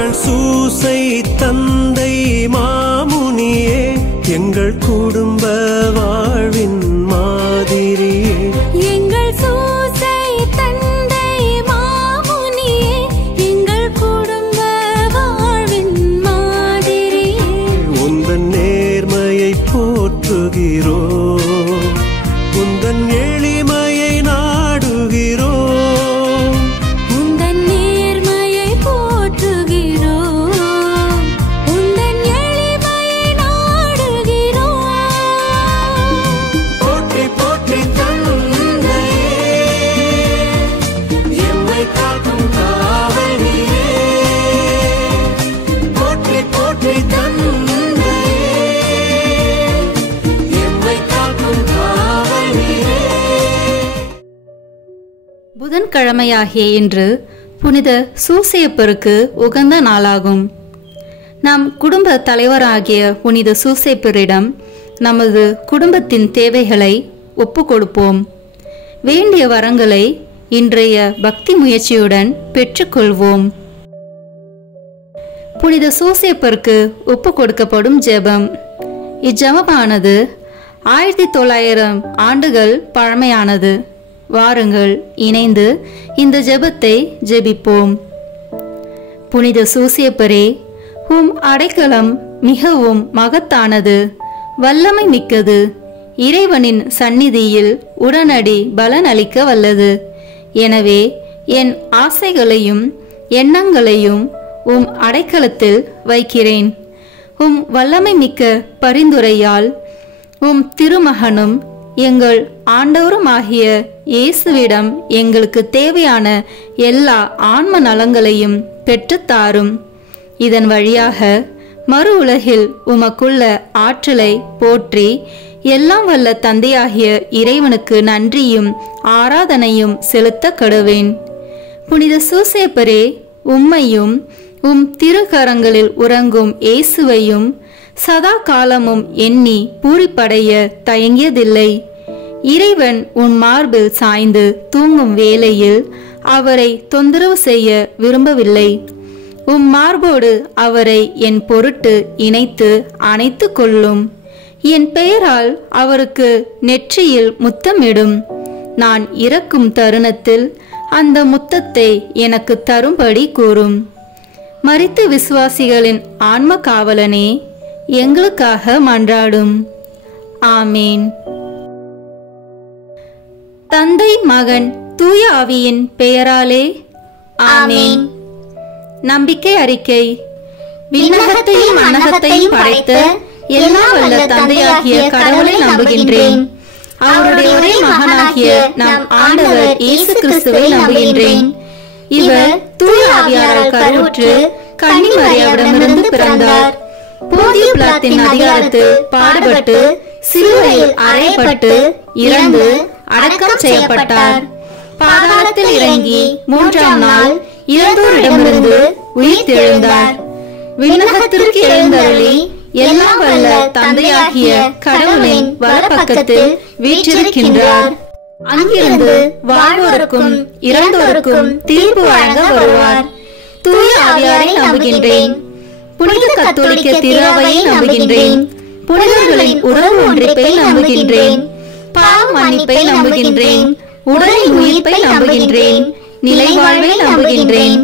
எங்கள் சூசை தந்தை மாமுனியே, எங்கள் குடும்ப வாழ்வின் மாதிரியே. எங்கள் சூசை தந்தை மாமுனியே, எங்கள் குடும்ப வாழ்வின் மாதிரியே. உந்தன் நேர்மையை போற்றுகிறோம், உந்தன் எளிமையை நாடுகிறோம். உந்தன் நேர்மையை போற்றுகிறோம், உந்தன் எளிமையை நாடுகிறோம். போற்றி போற்றி தந்தையே, எம்மை காக்கும் காவல் நீரே. போற்றி போற்றி தந்தையே, எம்மை காக்கும் காவல் நீரே. புதன்கிழமையாகிய இன்று புனித சூசேப்பருக்கு உகந்த நாளாகும். நம் குடும்ப தலைவராகிய புனித சூசேப்பரிடம் நமது குடும்பத்தின் தேவைகளை ஒப்பு கொடுப்போம். வேண்டிய வரங்களை இன்றைய பக்தி முயற்சியுடன் பெற்றுக்கொள்வோம். புனித சூசேப்பருக்கு ஒப்பு கொடுக்கப்படும் ஜெபம். இஜெபமானது 1900 ஆண்டுகள் பழமையானது. வாருங்கள், இணைந்து இந்த ஜெபத்தை ஜெபிப்போம். புனித சூசேப்பரே, உம் அடைக்கலம் மிகவும் மகத்தானது, வல்லமை மிக்கது, இறைவனின் சந்நிதியில் உடனடி பலன் அளிக்க வல்லது. எனவே என் ஆசைகளையும் எண்ணங்களையும் உம் அடைக்கலத்தில் வைக்கிறேன். உம் வல்லமை மிக்க பரிந்துரையால் உம் திருமகனும் எங்கள் ஆண்டவருமாகிய இயேசுவிடம் எங்களுக்கு தேவையான எல்லா ஆன்ம நலங்களையும் பெற்றுத்தாரும். இதன் வழியாக மறு உலகில் உமக்குள்ள ஆற்றலை போற்றி எல்லாம் வல்ல தந்தையாகிய இறைவனுக்கு நன்றியும் ஆராதனையும் செலுத்த கடுவேன். புனித சூசேப்பரே, உம்மையும் உம் திருக்கரங்களில் உறங்கும் இயேசுவையும் சதா காலமும் எண்ணி பூரிப்படைய தயங்கியதில்லை. இறைவன் உன் மார்பில் சாய்ந்து தூங்கும் வேளையில் அவரை தொந்தரவு செய்ய விரும்பவில்லை. உம் மார்போடு அவரை என் பொருட்டு இணைத்து அணைத்து கொள்ளும். என் பெயரால் அவருக்கு நெற்றியில் முத்தமிடும். நான் இறக்கும் தருணத்தில் அந்த முத்தத்தை எனக்கு தரும்படி கூறும். மரித்த விசுவாசிகளின் ஆன்ம காவலனே, எங்களுக்காக மன்றாடும். ஆமேன். தந்தை, மகன், தூய ஆவியின் பெயராலே ஆமேன். நம்பிக்கை அறிக்கை. விண்ணகத்தையும் மண்ணகத்தையும் படைத்த எல்லாம் வல்ல தந்தையாகிய கடவுளை நம்புகின்றேன். அவருடைய ஒரே மகனாகிய நம் ஆண்டவர் இயேசு கிறிஸ்துவை நம்புகின்றேன். இவர் தூய ஆவியாரால் கருவுற்று கன்னி மரியாவிடமிருந்து பிறந்தார். போதிய பிலாத்தின் அதிகாரத்தில் பாடுபட்டு சிலுவையில் அறையப்பட்டு இறந்து அடக்கம் செய்யப்பட்டார். பாதாளத்தில் இறங்கி 3ஆம் நாள் இறந்தோரிடமிருந்து உயிர் தெழுந்தார். விண்ணகத்திற்கு எழுந்தருளி எல்லாம் வல்ல தந்தையாகிய கடவுளின் வலப்பக்கத்தில் வீற்றிருக்கின்றார். அங்கிருந்து வாழ்வோருக்கும் இறந்தோருக்கும் தீர்ப்பு வழங்க வருவார். தூய ஆவியாரை நம்புகின்றேன். புனித கத்தோலிக்க திருஅவையை நம்புகின்றேன். புனிதர்களின் உறவு ஒன்றிப்பை நம்புகின்றேன். பாவ மன்னிப்பை நம்புகின்றேன். உடலின் உயிர்ப்பை நம்புகின்றேன். நிலை வாழ்வை நம்புகின்றேன்.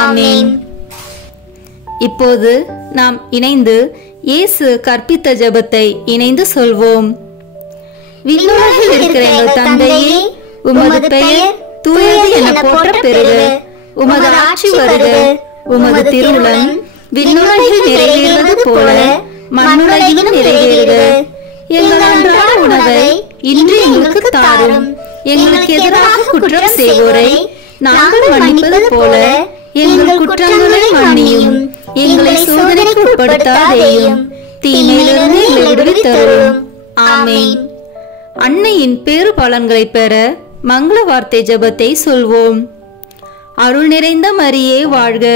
ஆமேன். இப்போது நாம் இணைந்து இயேசு கற்பித்த ஜெபத்தை இணைந்து சொல்வோம். விண்ணுலகில் இருக்கிற எங்கள் தந்தையே, உமது பெயர் தூயது என போற்ற பெறுக. உமது ஆட்சி வருக. உமது திருவுளம் விண்ணுலகில் நிறைவேறுவது போல மண்ணுலகிலும் நிறைவேறுக. எங்கள் அன்றாட உணவை இன்று எங்களுக்கு தாரும். எங்களுக்கு எதிராக குற்றம் செய்வோரை நாங்கள் மன்னிப்பது போல எங்கள் குற்றங்களை மன்னியும். எங்களை சோதனைக்கு உட்படுத்தாதேயும், தீமையிலிருந்து எங்களை விடுவித்தருளும். ஆமேன். அன்னையின் பேறு பலன்களை பெற மங்கள வார்த்தை ஜெபத்தை சொல்வோம். அருள் நிறைந்த மரியே வாழ்க.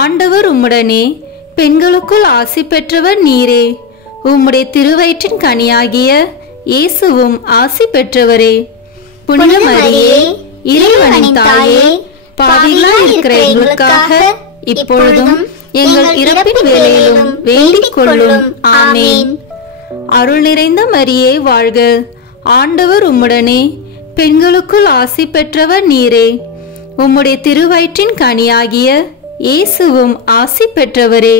ஆண்டவர் உம்முடனே, பெண்களுக்குள் ஆசி பெற்றவர் நீரே. உம்முடைய திருவயிற்றின் கனியாகிய இயேசுவும் ஆசி பெற்றவரே. புனித மரியே, இறைவனின் தாயே, பாவிகளாய் இருக்கிற எங்களுக்காக இப்பொழுதும் எங்கள் இறப்பின் வேளையிலும் வேண்டிக் கொள்ளும். ஆமேன். அருள் நிறைந்த மரியே வாழ்க, ஆண்டவர் உம்முடனே, பெண்களுக்குள் ஆசி பெற்றவர் நீரே. உம்முடைய திருவயிற்றின் கனியாகிய இயேசுவும் ஆசி பெற்றவரே.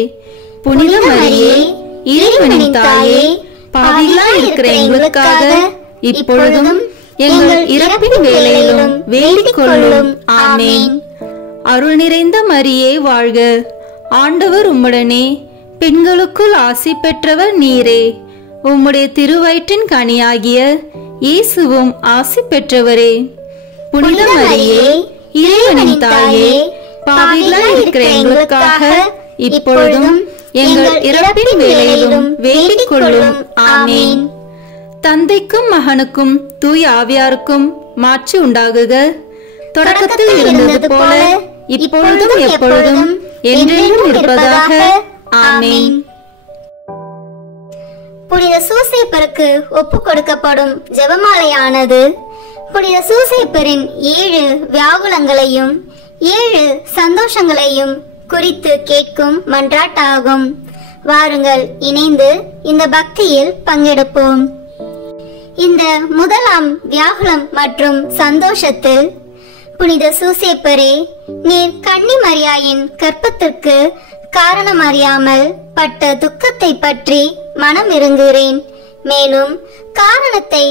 புனித மரியே, இறைவனின் தாயே, பாவிகளாய் இருக்கிற எங்களுக்காக இப்பொழுதும் எங்கள் இறப்பின் வேளையிலும் வேண்டிக் கொள்ளும். ஆமேன். அருள் நிறைந்த மரியே வாழ்க, ஆண்டவர் உம்முடனே, பெண்களுக்குள் ஆசி பெற்றவர் நீரே. உம்முடைய திருவயிற்றின் கனியாகிய இயேசுவும் ஆசி பெற்றவரே. புனித மரியே, இறைவனின் தாயே, பாவிகளாய் இருக்கிற எங்களுக்காக இப்பொழுதும் எங்கள் இறப்பின் வேளையிலும் வேண்டிக் கொள்ளும். ஆமேன். தந்தைக்கும் மகனுக்கும் தூய ஆவியாருக்கும் மாட்சி உண்டாகுக. தொடக்கத்தில் இருந்தது போல இப்பொழுதும் எப்பொழுதும் என்றென்றும் இருப்பதாக. ஆமேன். புனித சூசேப்பருக்கு ஒப்பு கொடுக்கப்படும் ஜெபமாலையானது புனித சூசேப்பரின் 7 வியாகுலங்களையும் 7 சந்தோஷங்களையும் குறித்து கேட்கும் மன்றாட்டாகும். வாருங்கள், இணைந்து இந்த பக்தியில் பங்கெடுப்போம். இந்த முதலாம் வியாகுலம் மற்றும் சந்தோஷத்தில், புனித சூசேப்பரே, நீர் கன்னி மரியாயின் கற்பத்திற்கு காரணம் அறியாமல் பட்ட துக்கத்தை பற்றி மனம் இறங்குகிறேன். மேலும் காரணத்தை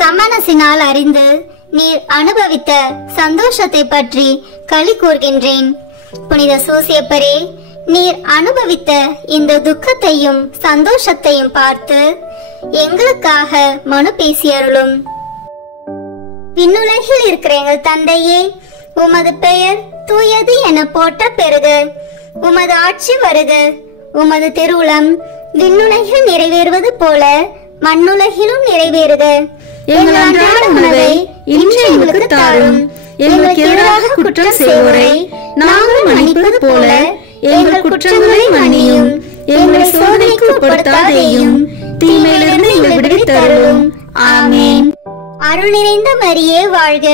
சமணசினால் அறிந்து நீர் அனுபவித்த சந்தோஷத்தை பற்றி களி கூர்கின்றேன். புனித சூசேப்பரே, நீர் அனுபவித்த இந்த துக்கத்தையும் சந்தோஷத்தையும் பார்த்து எங்களுக்காக மனு பேசியருளும். விண்ணுலகில் இருக்கிற எங்கள் தந்தையே, உமது பெயர் தூயது என போற்ற பெறுக. உமது ஆட்சி வருக. உமது திருவுளம் விண்ணுலகில் நிறைவேறுவது போல மண்ணுலகிலும் நிறைவேறுக. எங்கள் அன்றாட உணவை இன்று எங்களுக்கு தாரும். எங்களுக்கு எதிராக குற்றம் செய்வோரை நாங்கள் மன்னிப்பது போல எங்கள் குற்றங்களை மன்னியும். எங்களை சோதனைக்கு உட்படுத்தாதேயும், தீமையிலிருந்து எங்களை விடுவித்தருளும். ஆமேன். அருள் நிறைந்த மரியே வாழ்க,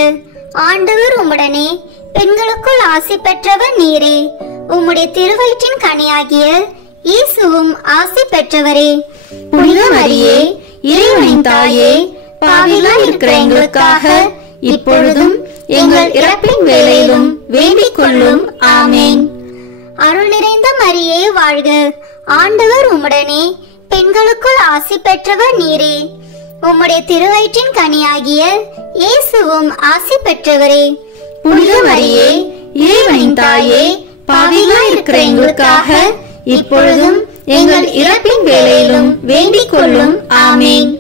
ஆண்டவர் உம்முடனே, பெண்களுக்குள் ஆசி பெற்றவர் நீரே. உம்முடைய திருவயிற்றின் கனியாகிய இயேசுவும் ஆசி பெற்றவரே. புனித மரியே, இறைவனின் தாயே, பாவிகளாய் இருக்கிற எங்களுக்காக இப்பொழுதும் எங்கள் இறப்பின் வேளையிலும் வேண்டிக் கொள்ளும். ஆமேன். அருள் நிறைந்த மரியே வாழ்க, ஆண்டவர் உம்முடனே, பெண்களுக்குள் ஆசி பெற்றவர் நீரே. உம்முடைய திருவயிற்றின் கனியாகிய இயேசுவும் ஆசி பெற்றவரே. புனித மரியே, இறைவனின் தாயே, பாவிகளாய் இருக்கிற எங்களுக்காக இப்பொழுதும் எங்கள் இறப்பின் வேளையிலும் வேண்டிக் கொள்ளும். ஆமேன்.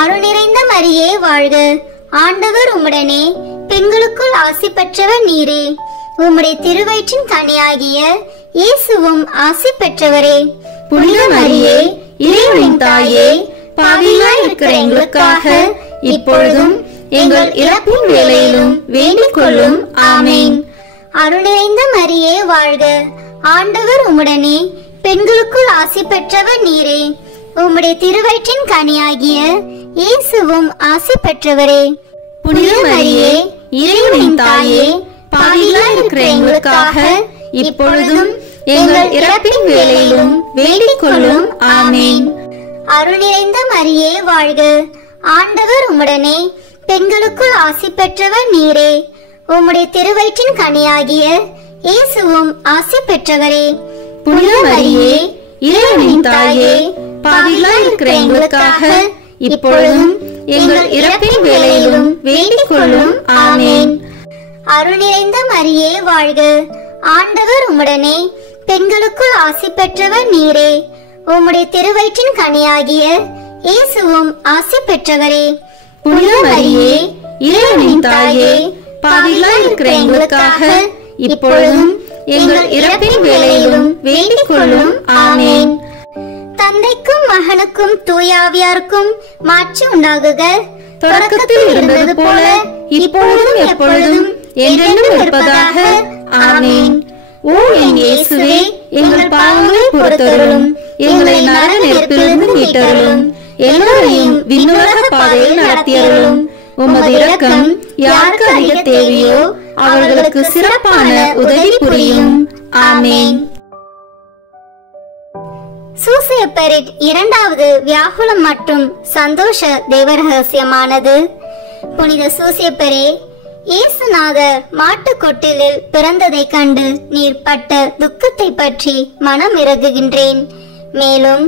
அருள் நிறைந்த மரியே வாழ்க, ஆண்டவர் உம்முடனே, பெண்களுக்குள் ஆசி பெற்றவர் நீரே. உம்முடைய திருவயிற்றின் கனியாகிய இயேசுவும் ஆசி பெற்றவரே. புனித மரியே, இறைவனின் தாயே, பாவிகளாய் இருக்கிற எங்களுக்காக இப்பொழுதும் எங்கள் இறப்பின் வேளையிலும் வேண்டிக் கொள்ளும். ஆமேன். அருள் நிறைந்த மரியே வாழ்க, ஆண்டவர் உம்முடனே, பெண்களுக்குள் ஆசி பெற்றவர் நீரே. உம்முடைய திருவயிற்றின் கனியாகிய இயேசுவும் ஆசி பெற்றவரே. புனித மரியே, இறைவனின் தாயே, பாவிகளாய் இருக்கிற எங்களுக்காக இப்பொழுதும் எங்கள் இறப்பின் வேளையிலும் வேண்டிக் கொள்ளும். ஆமேன். அருள் நிறைந்த மரியே வாழ்க, ஆண்டவர் உம்முடனே, பெண்களுக்குள் ஆசி பெற்றவர் நீரே. உம்முடைய திருவயிற்றின் கனியாகிய இயேசுவும் ஆசி பெற்றவரே. புனித மரியே, இறைவனின் தாயே, பாவிகளாய் இருக்கிற எங்களுக்காக இப்பொழுதும் எங்கள் இறப்பின் வேளையிலும் வேண்டிக் கொள்ளும். ஆமேன். அருள் நிறைந்த மரியே வாழ்க, ஆண்டவர் உம்முடனே, பெண்களுக்குள் ஆசி பெற்றவர் நீரே. உம்முடைய திருவயிற்றின் கனியாகிய இயேசுவும் ஆசி பெற்றவரே. புனித மரியே, இறைவனின் தாயே, பாவிகளாய் இருக்கிற எங்களுக்காக இப்பொழுதும் எங்கள் இறப்பின் வேளையிலும் வேண்டிக் கொள்ளும். ஆமேன். தந்தைக்கும் மகனுக்கும் தூயாவியாருக்கும் மாட்சி உண்டாகுக. தொடக்கத்தில் இருந்தது போல இப்பொழுதும் எப்பொழுதும் என்றென்றும் இருப்பதாக. ஆமேன். ஓ என் இயேசுவே, எங்கள் பாவங்களை பொறுத்தருளும். எங்களை நரக நெருப்பிலிருந்து மீட்டருளும். எல்லோரையும் விண்ணுலக பாதையில் நடத்தியருளும். உமது இரக்கம் யாருக்கு அதிக தேவையோ அவர்களுக்கு சிறப்பான உதவி புரியும். ஆமென். சூசையப்பரின் இரண்டாவது வியாகுலம் மற்றும் சந்தோஷ தேவரகசியமானது. புனித சூசையப்பரே, இயேசுநாதர் மாட்டுக்கொட்டிலில் பிறந்ததை கண்டு நீர் பட்ட துக்கத்தை பற்றி மனம் இறங்குகின்றேன். மேலும்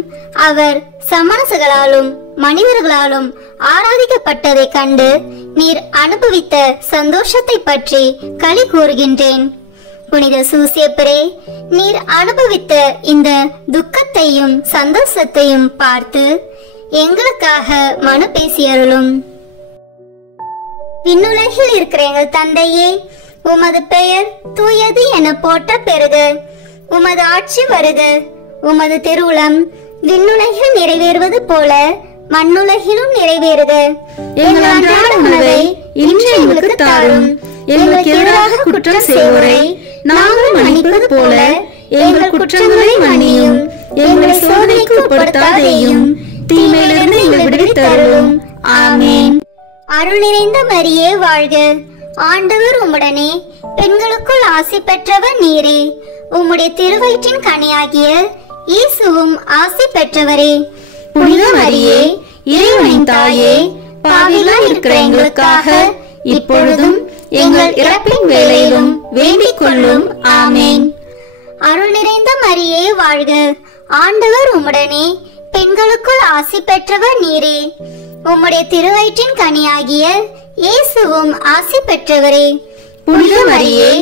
அவர் சமணர்களாலும் மனிதர்களாலும் ஆராதிக்கப்பட்டதை கண்டு நீர் அனுபவித்த சந்தோஷத்தை பற்றி களி கூறுகின்றேன். புனித சூசையப்பரே, நீர் அனுபவித்த இந்த துக்கத்தையும் சந்தோஷத்தையும் பார்த்து எங்களுக்காக மனு பேசியருளும். விண்ணுலகில் இருக்கிற எங்கள் தந்தையே, உமது பெயர் தூயது என போற்ற பெறுக. உமது ஆட்சி வருக. உமது திருவுளம் விண்ணுலகில் நிறைவேறுவது போல மண்ணுலகிலும் நிறைவேறுக. எங்கள் அன்றாட உணவை இன்று எங்களுக்கு தாரும். எங்களுக்கு எதிராக குற்றம் செய்வோரை நாங்கள் மன்னிப்பது போல எங்கள் குற்றங்களை மன்னியும். எங்களை சோதனைக்கு உட்படுத்தாதேயும், தீமையிலிருந்து எங்களை விடுவித்தருளும். ஆமென். அருள் நிறைந்த மரியே வாழ்க. ஆண்டவர் உம்முடனே, பெண்களுக்குள் ஆசி பெற்றவர் நீரே. உம்முடைய திருவயிற்றின் கனியாகிய இயேசுவும் ஆசி பெற்றவரே. புனித மரியே, இறைவனின் தாயே, பாவிகளாய் இருக்கிற எங்களுக்காக இப்பொழுதும் எங்கள் இறப்பின் வேளையிலும் வேண்டிக் கொள்ளும். ஆமென். அருள் நிறைந்த மரியே வாழ்க. ஆண்டவர் உம்முடனே, பெண்களுக்குள் ஆசி பெற்றவர் நீரே. உம்முடைய திருவயிற்றின் கனியாகிய இயேசுவும் ஆசி பெற்றவரே. புனித மரியே,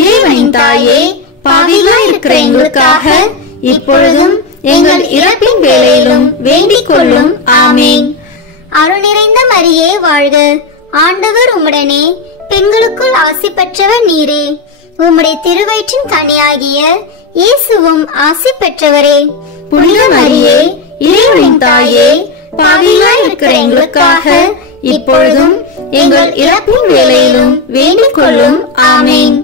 இறைவனின் தாயே, பாவிகளாய் இருக்கிற எங்களுக்காக இப்பொழுதும் எங்கள் இறப்பின் வேளையிலும் வேண்டிக் கொள்ளும். ஆமென். அருள் நிறைந்த மரியே வாழ்க. ஆண்டவர் உம்முடனே, பெண்களுக்குள் ஆசி பெற்றவர் நீரே. உம்முடைய திருவயிற்றின் கனியாகிய இயேசுவும் ஆசி பெற்றவரே. புனித மரியே, இறைவனின் தாயே, பாவிகளாய் இருக்கிற எங்களுக்காக இப்பொழுதும் எங்கள் இறப்பின் வேளையிலும் வேண்டிக் கொள்ளும். ஆமென்.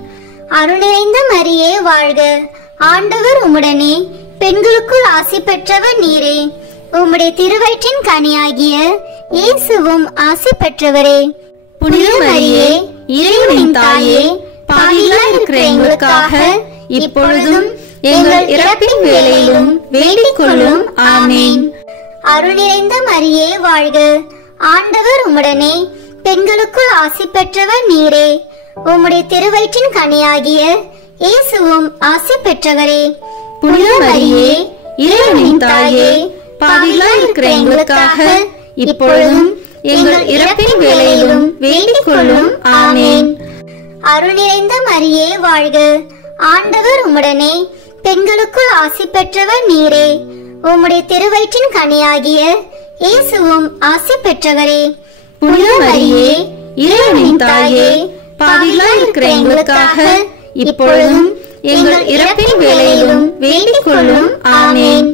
அருள் நிறைந்த மரியே வாழ்க. ஆண்டவர் உம்முடனே, பெண்களுக்குள் ஆசி பெற்றவர் நீரே. உம்முடைய திருவயிற்றின் கனியாகிய இயேசுவும் ஆசி பெற்றவரே. புனித மரியே, இறைவனின் தாயே, பாவிகளாய் இருக்கிற எங்களுக்காக இப்பொழுதும் எங்கள் இறப்பின் வேளையிலும் வேண்டிக் கொள்ளும். ஆமென். அருள் நிறைந்த மரியே வாழ்க. ஆண்டவர் உம்முடனே, பெண்களுக்குள் ஆசி பெற்றவர் நீரே. உம்முடைய திருவயிற்றின் கனியாகிய இயேசுவும் ஆசி பெற்றவரே. புனித மரியே, இறைவனின் தாயே, பாவிகளாய் இருக்கிற எங்களுக்காக இப்பொழுதும் எங்கள் இறப்பின் வேளையிலும் வேண்டிக் கொள்ளும். ஆமென். அருள் நிறைந்த மரியே வாழ்க. ஆண்டவர் உம்முடனே, பெண்களுக்குள் ஆசி பெற்றவர் நீரே. உம்முடைய திருவயிற்றின் கனியாகிய இயேசுவும் ஆசி பெற்றவரே. புனித மரியே, இறைவனின் தாயே, பாவிகளாய் இருக்கிற எங்களுக்காக இப்பொழுதும் எங்கள் இறப்பின் வேளையிலும் வேண்டிக் கொள்ளும். ஆமென்.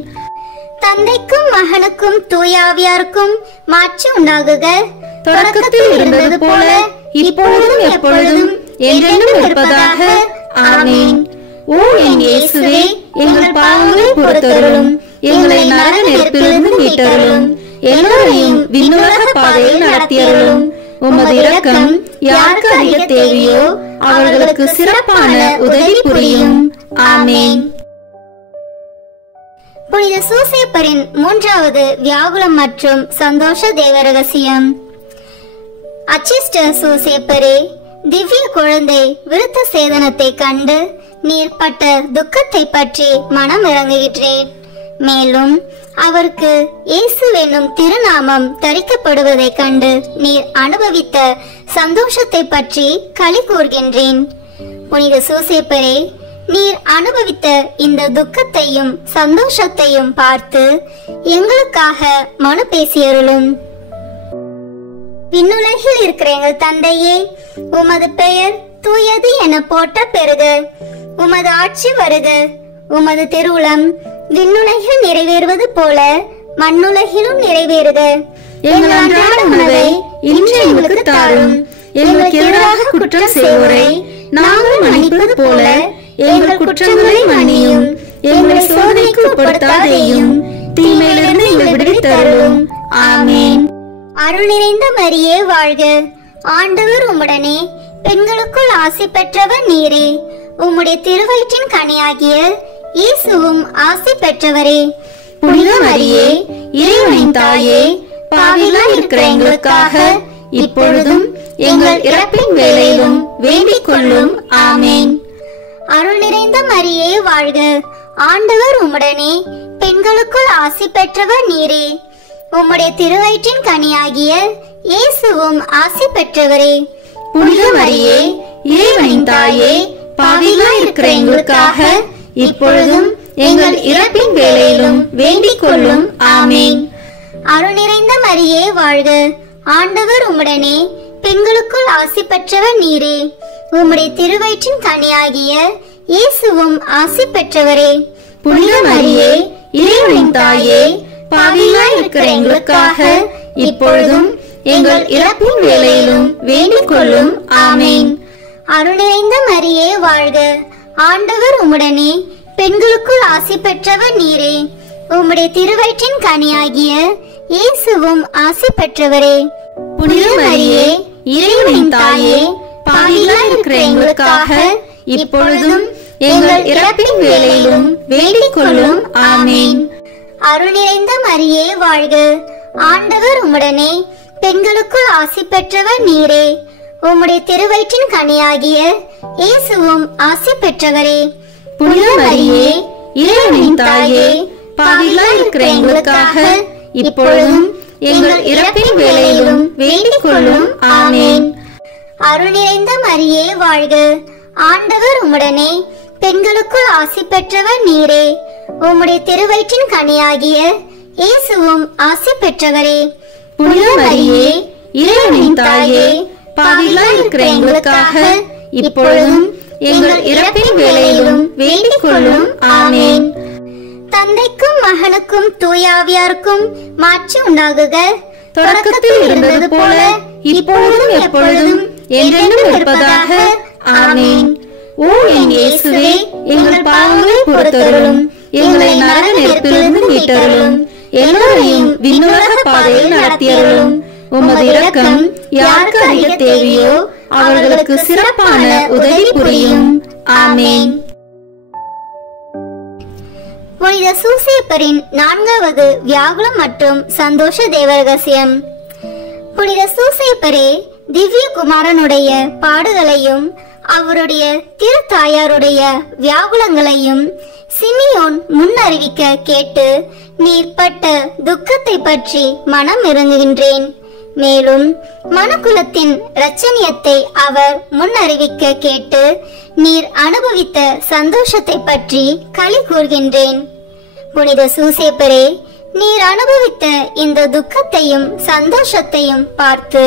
தந்தைக்கும் மகனுக்கும் தூயாவியாருக்கும் மாட்சி உண்டாகுக. தொடக்கத்தில் இருந்தது போல இப்பொழுதும் எப்பொழுதும் என்றென்றும் இருப்பதாக. ஆமென். ஓ என் இயேசுவே, எங்கள் பாவங்களை பொறுத்தருளும். எங்களை நரக நெருப்பிலிருந்து மீட்டருளும். எல்லோரையும் விண்ணுலக பாதையில் நடத்தியருளும். உமது இரக்கம் யாருக்கு அதிக தேவையோ அவர்களுக்கு சிறப்பான உதவி புரியும். ஆமென். புனித சூசையப்பரின் மூன்றாவது வியாகுலம் மற்றும் சந்தோஷ தேவரகசியம். அச்சிஷ்ட சூசையப்பரே, திவ்ய குழந்தை விருத்த சேதனத்தை கண்டு நீர் பட்ட துக்கத்தை பற்றி மனம் இறங்குகின்றேன். மேலும் அவருக்கு இயேசு என்னும் திருநாமம் தரிக்கப்படுவதை கண்டு நீர் அனுபவித்த சந்தோஷத்தை பற்றி களி கூர்கின்றேன். புனித சூசையப்பரே, நீர் அனுபவித்த இந்த துக்கத்தையும் சந்தோஷத்தையும் பார்த்து எங்களுக்காக மனு பேசியருளும். விண்ணுலகில் இருக்கிற எங்கள் தந்தையே, உமது பெயர் தூயது என போற்ற பெறுக. உமது ஆட்சி வருக. உமது திருவுளம் விண்ணுலகில் நிறைவேறுவது போல மண்ணுலகிலும் நிறைவேறுக. எங்கள் அன்றாட உணவை இன்று எங்களுக்கு தாரும். எங்களுக்கு எதிராக குற்றம் செய்வோரை நாங்கள் மன்னிப்பது போல எங்கள் குற்றங்களை மன்னியும். எங்களை சோதனைக்கு உட்படுத்தாதேயும், தீமையிலிருந்து எங்களை விடுவித்தருளும். ஆமென். அருள் நிறைந்த மரியே வாழ்க. ஆண்டவர் உம்முடனே, பெண்களுக்குள் ஆசி பெற்றவர் நீரே. உம்முடைய திருவயிற்றின் கனியாகிய இயேசுவும் ஆசி பெற்றவரே. புனித மரியே, இறைவனின் தாயே, பாவிகளாய் இருக்கிற எங்களுக்காக இப்பொழுதும் எங்கள் இறப்பின் வேளையிலும் வேண்டிக் கொள்ளும். ஆமேன். அருள் நிறைந்த மரியே வாழ்க, ஆண்டவர் உம்முடனே, பெண்களுக்குள் ஆசி பெற்றவர் நீரே. உம்முடைய திருவயிற்றின் கனியாகிய இயேசுவும் ஆசி பெற்றவரே. புனித மரியே, இறைவனின் தாயே, பாவிகளாய் இருக்கிற எங்களுக்காக இப்பொழுதும் எங்கள் இறப்பின் வேளையிலும் வேண்டிக் கொள்ளும். ஆமேன். அருள் நிறைந்த மரியே வாழ்க, ஆண்டவர் உம்முடனே, பெண்களுக்குள் ஆசி பெற்றவர் நீரே. உம்முடைய திருவயிற்றின் கனியாகிய இயேசுவும் ஆசி பெற்றவரே. புனித மரியே, இறைவனின் தாயே, பாவிகளாய் இருக்கிற எங்களுக்காக இப்பொழுதும் எங்கள் இறப்பின் வேளையிலும் வேண்டிக் கொள்ளும். ஆமேன். அருள் நிறைந்த மரியே வாழ்க, ஆண்டவர் உம்முடனே, பெண்களுக்குள் ஆசி பெற்றவர் நீரே. உம்முடைய திருவயிற்றின் கனியாகிய இயேசுவும் ஆசி பெற்றவரே. புனித மரியே, இறைவனின் தாயே, பாவிகளாய் இருக்கிற எங்களுக்காக இப்பொழுதும் எங்கள் இறப்பின் வேளையிலும் வேண்டிக் கொள்ளும். ஆமேன். அருள் நிறைந்த மரியே வாழ்க, ஆண்டவர் உம்முடனே, பெண்களுக்குள் ஆசி பெற்றவர் நீரே. உம்முடைய திருவயிற்றின் கனியாகிய இயேசுவும் ஆசி பெற்றவரே. புனித மரியே, இறைவனின் தாயே, பாவிகளாய் இருக்கிற எங்களுக்காக இப்பொழுதும் எங்கள் இறப்பின் வேளையிலும் வேண்டிக் கொள்ளும். ஆமேன். அருள் நிறைந்த மரியே வாழ்க, ஆண்டவர் உம்முடனே, பெண்களுக்குள் ஆசி பெற்றவர் நீரே. உம்முடைய திருவயிற்றின் கனியாகிய இயேசுவும் ஆசி பெற்றவரே. புனித மரியே, இறைவனின் தாயே, பாவிகளாய் இருக்கிற எங்களுக்காக இப்பொழுதும் எங்கள் இறப்பின் வேளையிலும் வேண்டிக் கொள்ளும். ஆமேன். தந்தைக்கும் மகனுக்கும் தூயாவியாருக்கும் மாட்சி உண்டாகுக. தொடக்கத்தில் இருந்தது போல இப்பொழுதும் எப்பொழுதும் என்றென்றும் இருப்பதாக. ஆமேன். ஓ என் இயேசுவே, எங்கள் பாவங்களை பொறுத்தருளும், எங்களை நரக நெருப்பிலிருந்து மீட்டருளும், எல்லோரையும் விண்ணுலக பாதையில் நடத்தியருளும். உமது இரக்கம் யாருக்கு அதிக தேவையோ அவர்களுக்கு சிறப்பான உதவி புரியும். ஆமேன். புனித சூசேப்பரின் 4வது வியாகுலம் மற்றும் சந்தோஷ தேவ ரகசியம். புனித சூசேப்பரே, திவ்ய குமாரனுடைய பாடுகளையும் அவருடைய திருத்தாயாருடைய வியாகுலங்களையும் சிமியோன் முன்னறிவிக்க கேட்டு நீர் பட்ட துக்கத்தை பற்றி மனம் இறங்குகின்றேன். மேலும் மனுக்குலத்தின் இரட்சணியத்தை அவர் முன்னறிவிக்க கேட்டு நீர் அனுபவித்த சந்தோஷத்தை பற்றி களி கூர்கின்றேன். புனித சூசேப்பரே, நீர் அனுபவித்த இந்த துக்கத்தையும் சந்தோஷத்தையும் பார்த்து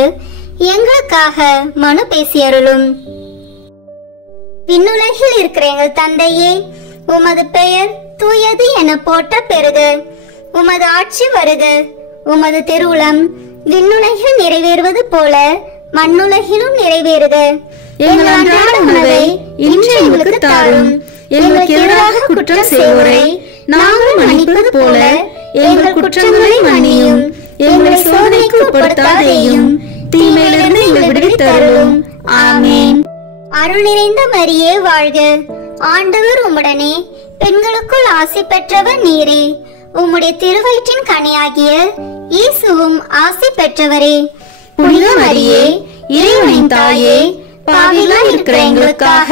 எங்களுக்காக மனு பேசியருளும். விண்ணுலகில் இருக்கிற எங்கள் தந்தையே, உமது பெயர் தூயது என போற்ற பெறுக. உமது ஆட்சி வருக. உமது திருவுளம் விண்ணுலகில் நிறைவேறுவது போல மண்ணுலகிலும் நிறைவேறுக. எங்கள் அன்றாட உணவை இன்று எங்களுக்கு தாரும். எங்களுக்கு எதிராக குற்றம் செய்வோரை நாங்கள் மன்னிப்பது போல எங்கள் குற்றங்களை மன்னியும். எங்களை சோதனைக்கு உட்படுத்தாதேயும், தீமையிலிருந்து எங்களை விடுவித்தருளும். ஆமேன். அருள் நிறைந்த மரியே வாழ்க, ஆண்டவர் உம்முடனே, பெண்களுக்குள் ஆசி பெற்றவர் நீரே. உம்முடைய திருவயிற்றின் கனியாகிய இயேசுவும் ஆசி பெற்றவரே. புனித மரியே, இறைவனின் தாயே, பாவிகளாய் இருக்கிற எங்களுக்காக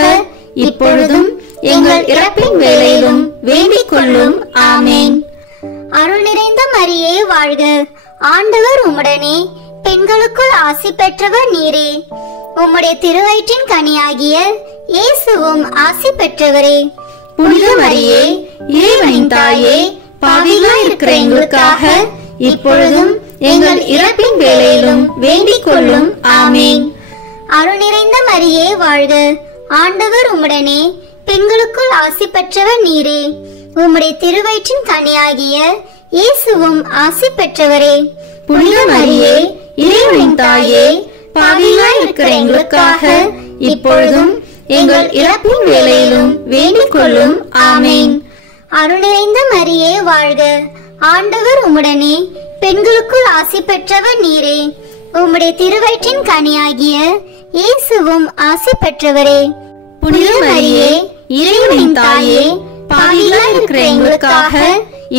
இப்பொழுதும் எங்கள் இறப்பின் வேளையிலும் வேண்டிக் கொள்ளும். ஆமேன். அருள் நிறைந்த மரியே வாழ்க, ஆண்டவர் உம்முடனே, பெண்களுக்குள் ஆசி பெற்றவர் நீரே. உம்முடைய திருவயிற்றின் கனியாகிய இயேசுவும் ஆசி பெற்றவரே. புனித மரியே, இறைவனின் தாயே, பாவிகளாய் இருக்கிற எங்களுக்காக இப்பொழுதும் எங்கள் இறப்பின் வேளையிலும் வேண்டிக் கொள்ளும். ஆமேன். அருள் நிறைந்த மரியே வாழ்க, ஆண்டவர் உம்முடனே, பெண்களுக்குள் ஆசி பெற்றவர் நீரே. உம்முடைய திருவயிற்றின் கனியாகிய இயேசுவும் ஆசி பெற்றவரே. புனித மரியே, இறைவனின் தாயே, பாவிகளாய் இருக்கிற எங்களுக்காக இப்பொழுதும் எங்கள் இறப்பின் வேளையிலும் வேண்டிக் கொள்ளும். ஆமேன். அருள் நிறைந்த மரியே வாழ்க, ஆண்டவர் உம்முடனே, பெண்களுக்குள் ஆசி பெற்றவர் நீரே. உம்முடைய திருவயிற்றின் கனியாகிய இயேசுவும் ஆசி பெற்றவரே. புனித மரியே இறைவனின் தாயே, பாவிகளாய் இருக்கிற எங்களுக்காக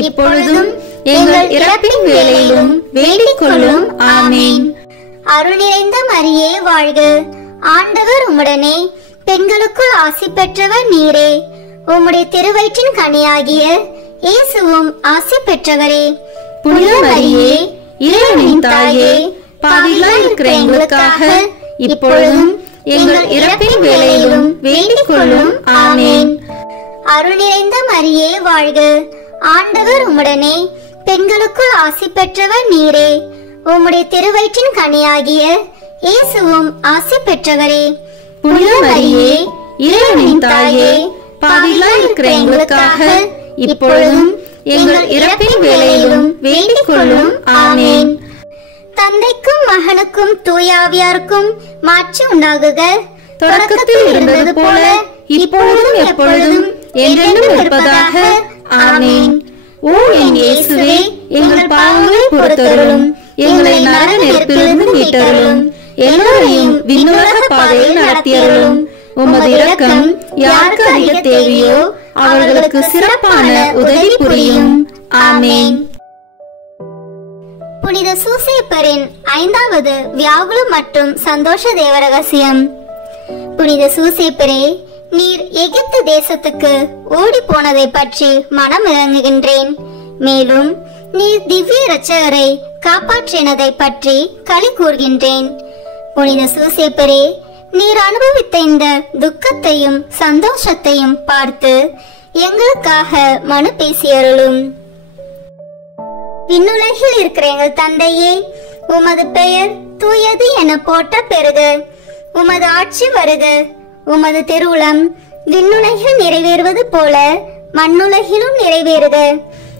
இப்பொழுதும் எங்கள் இறப்பின் வேளையிலும் வேண்டிக் கொள்ளும். ஆமேன். அருள் நிறைந்த மரியே வாழ்க, ஆண்டவர் உம்முடனே, பெண்களுக்குள் ஆசி பெற்றவர் நீரே. உம்முடைய திருவயிற்றின் கனியாகிய இயேசுவும் ஆசி பெற்றவரே. புனித மரியே இறைவனின் தாயே, பாவிகளாய் இருக்கிற எங்களுக்காக இப்பொழுதும் எங்கள் இறப்பின் வேளையிலும் வேண்டிக் கொள்ளும். ஆமேன். அருள் நிறைந்த மரியே வாழ்க, ஆண்டவர் உம்முடனே, பெண்களுக்குள் ஆசி பெற்றவர் நீரே. உம்முடைய திருவயிற்றின் கனியாகிய இயேசுவும் ஆசி பெற்றவரே. புனித மரியே இறைவனின் தாயே, பாவிகளாய் இருக்கிற எங்களுக்காக இப்பொழுதும் எங்கள் இறப்பின் வேளையிலும் வேண்டிக் கொள்ளும். ஆமேன். தந்தைக்கும் மகனுக்கும் தூயாவியாருக்கும் மாட்சி உண்டாகுக. தொடக்கத்தில் இருந்தது போல இப்பொழுதும் எப்பொழுதும் என்றென்றும் இருப்பதாக. ஆமேன். ஓ என் இயேசுவே, எங்கள் பாவங்களை பொறுத்தருளும், எங்களை நரக நெருப்பிலிருந்து மீட்டருளும், எல்லோரையும் விண்ணுலக பாதையில் நடத்தியருளும். உமது இரக்கம் யாருக்கு அதிக தேவையோ அவர்களுக்கு சிறப்பான உதவி புரியும். ஆமேன். புனித சூசேப்பரின் 5வது வியாகுல மற்றும் சந்தோஷ தேவ ரகசியம். புனித சூசேப்பரே, நீர் எகிப்து தேசத்துக்கு ஓடி போனதை பற்றி மனம் இறங்குகின்றேன். மேலும் நீர் திவ்ய இரட்சகரை காப்பாற்றினதை பற்றி களி கூறுகின்றேன். புனித சூசேப்பரே, நீர் அனுபவித்த இந்த துக்கத்தையும் சந்தோஷத்தையும் பார்த்து எங்களுக்காக மனு பேசியருளும். விண்ணுலகில் இருக்கிற எங்கள் தந்தையே, உமது பெயர் தூயது என போற்ற பெறுக. உமது ஆட்சி வருக. உமது திருவுளம் விண்ணுலகில் நிறைவேறுவது போல மண்ணுலகிலும் நிறைவேறுக.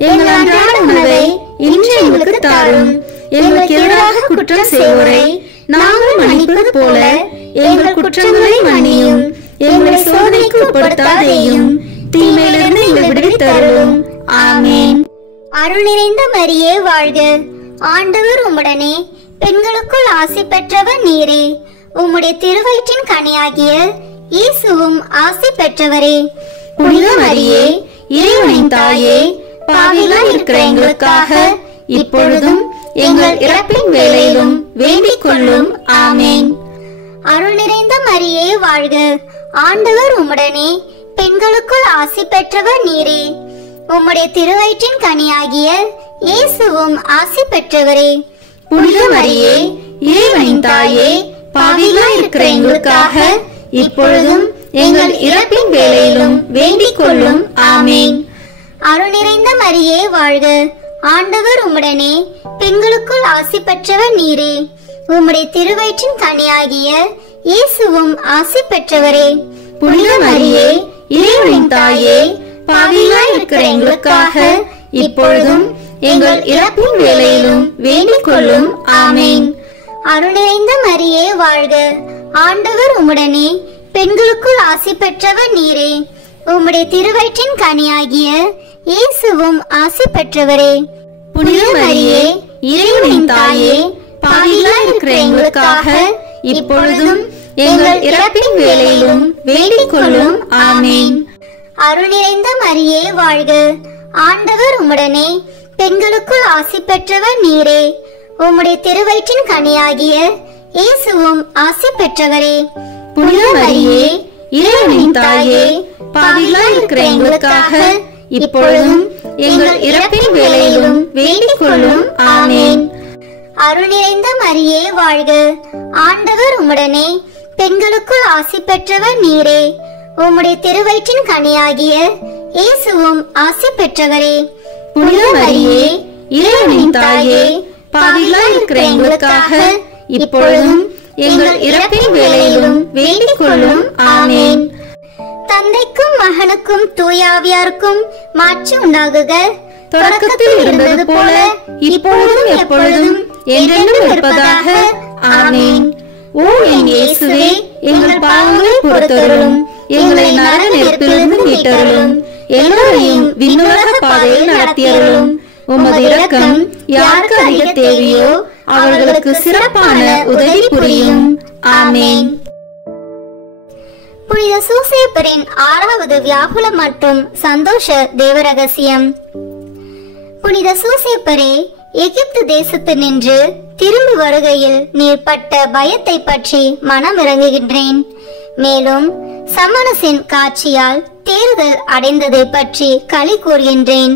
எங்கள் அன்றாட உணவை இன்று எங்களுக்கு தாரும். எங்களுக்கு எதிராக குற்றம் செய்வோரை நாங்கள் மன்னிப்பது போல எங்கள் குற்றங்களை மன்னியும். எங்களை சோதனைக்கு உட்படுத்தாதேயும், தீமையிலிருந்து எங்களை விடுவித்தருளும். ஆமேன். அருள் நிறைந்த மரியே வாழ்க, ஆண்டவர் உம்முடனே, பெண்களுக்குள் ஆசி பெற்றவர் நீரே. உம்முடைய திருவயிற்றின் கனியாகிய இயேசுவும் ஆசி பெற்றவரே. புனித மரியே இறைவனின் தாயே, பாவிகளாய் இருக்கிற எங்களுக்காக இப்பொழுதும் எங்கள் இறப்பின் வேளையிலும் வேண்டிக் கொள்ளும். ஆமேன். அருள் நிறைந்த மரியே வாழ்க, ஆண்டவர் உம்முடனே, பெண்களுக்குள் ஆசி பெற்றவர் நீரே. உம்முடைய திருவயிற்றின் கனியாகிய இயேசுவும் ஆசி பெற்றவரே. புனித மரியே இறைவனின் தாயே, பாவிகளாய் இருக்கிற எங்களுக்காக இப்பொழுதும் எங்கள் இறப்பின் வேளையிலும் வேண்டிக் கொள்ளும். ஆமேன். அருள் நிறைந்த மரியே வாழ்க, ஆண்டவர் உம்முடனே, பெண்களுக்குள் ஆசி பெற்றவர் நீரே. உம்முடைய திருவயிற்றின் கனியாகிய இயேசுவும் ஆசி பெற்றவரே. புனித மரியே இறைவனின் தாயே, பாவிகளாய் இருக்கிற எங்களுக்காக இப்பொழுதும் எங்கள் இறப்பின் வேளையிலும் வேண்டிக் கொள்ளும். ஆமேன். அருள் நிறைந்த மரியே வாழ்க, ஆண்டவர் உம்முடனே, பெண்களுக்குள் ஆசி பெற்றவர் நீரே. உம்முடைய திருவயிற்றின் கனியாகிய இயேசுவும் ஆசி பெற்றவரே. புனித மரியே இறைவனின் தாயே, பாவிகளாய் இருக்கிற எங்களுக்காக இப்பொழுதும் எங்கள் இறப்பின் வேளையிலும் வேண்டிக் கொள்ளும். ஆமேன். அருள் நிறைந்த மரியே வாழ்க, ஆண்டவர் உம்முடனே, பெண்களுக்குள் ஆசி பெற்றவர் நீரே. உம்முடைய திருவயிற்றின் கனியாகிய இயேசுவும் ஆசி பெற்றவரே. புனித மரியே இறைவனின் தாயே, பாவிகளாய் இருக்கிற எங்களுக்காக இப்பொழுதும் எங்கள் இறப்பின் வேளையிலும் வேண்டிக் கொள்ளும். ஆமேன். அருள் நிறைந்த மரியே வாழ்க, ஆண்டவர் உம்முடனே, பெண்களுக்குள் ஆசி பெற்றவர் நீரே. உம்முடைய திருவயிற்றின் கனியாகிய இயேசுவும் ஆசி பெற்றவரே. புனித மரியே இறைவனின் தாயே, பாவிகளாய் இருக்கிற எங்களுக்காக இப்பொழுதும் எங்கள் இறப்பின் வேளையிலும் வேண்டிக் கொள்ளும். ஆமேன். தந்தைக்கும் மகனுக்கும் தூயாவியாருக்கும் மாட்சி உண்டாகுக. தொடக்கத்தில் இருந்தது போல இப்பொழுதும் எப்பொழுதும் என்றென்றும் இருப்பதாக. ஆமேன். ஓ என் இயேசுவே, எங்கள் பாவங்களை பொறுத்தருளும், எங்களை நரக நெருப்பிலிருந்து மீட்டருளும், எல்லோரையும் விண்ணுலக பாதையில் நடத்தியருளும். உமது இரக்கம் யாருக்கு அதிக தேவையோ அவர்களுக்கு சிறப்பான உதவி புரியும். ஆமேன். புனித சூசேப்பரின் 6வது வியாகுல மற்றும் சந்தோஷ தேவரகசியம். புனித சூசேப்பரே, எகிப்து தேசத்து நின்று திரும்பி வருகையில் நீர் பட்ட பயத்தை பற்றி மனமிறங்குகின்றேன். மேலும் சமணசின் காட்சியால் தேறுதல் அடைந்ததை பற்றி களி கூறுகின்றேன்.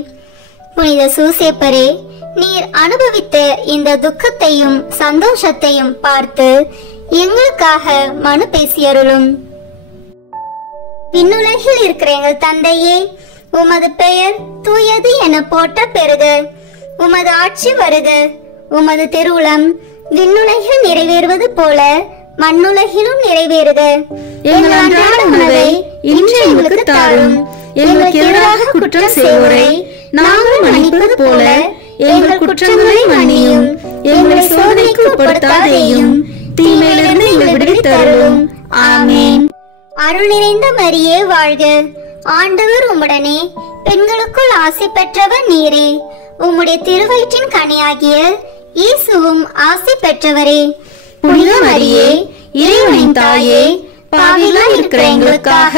புனித சூசேப்பரே, நீர் அனுபவித்த இந்த துக்கத்தையும் சந்தோஷத்தையும் பார்த்து எங்களுக்காக மனு பேசியருளும். விண்ணுலகில் இருக்கிற எங்கள் தந்தையே, உமது பெயர் தூயது என போற்ற பெறுக. உமது ஆட்சி வருக. உமது திருவுளம் விண்ணுலகில் நிறைவேறுவது போல மண்ணுலகிலும் நிறைவேறுக. எங்கள் அன்றாட உணவை இன்று எங்களுக்கு தாரும். எங்களுக்கு எதிராக குற்றம் செய்வோரை நாங்கள் மன்னிப்பது போல எங்கள் குற்றங்களை மன்னியும். எங்களை சோதனைக்கு உட்படுத்தாதேயும், தீமையிலிருந்து எங்களை விடுவித்தருளும். ஆமென். அருள் நிறைந்த மரியே வாழ்க. ஆண்டவர் உம்முடனே, பெண்களுக்குள் ஆசி பெற்றவர் நீரே. உம்முடைய திருவயிற்றின் கனியாகிய இயேசுவும் ஆசி பெற்றவரே. புனித மரியே, இறைவனின் தாயே, பாவிகளாய் இருக்கிற எங்களுக்காக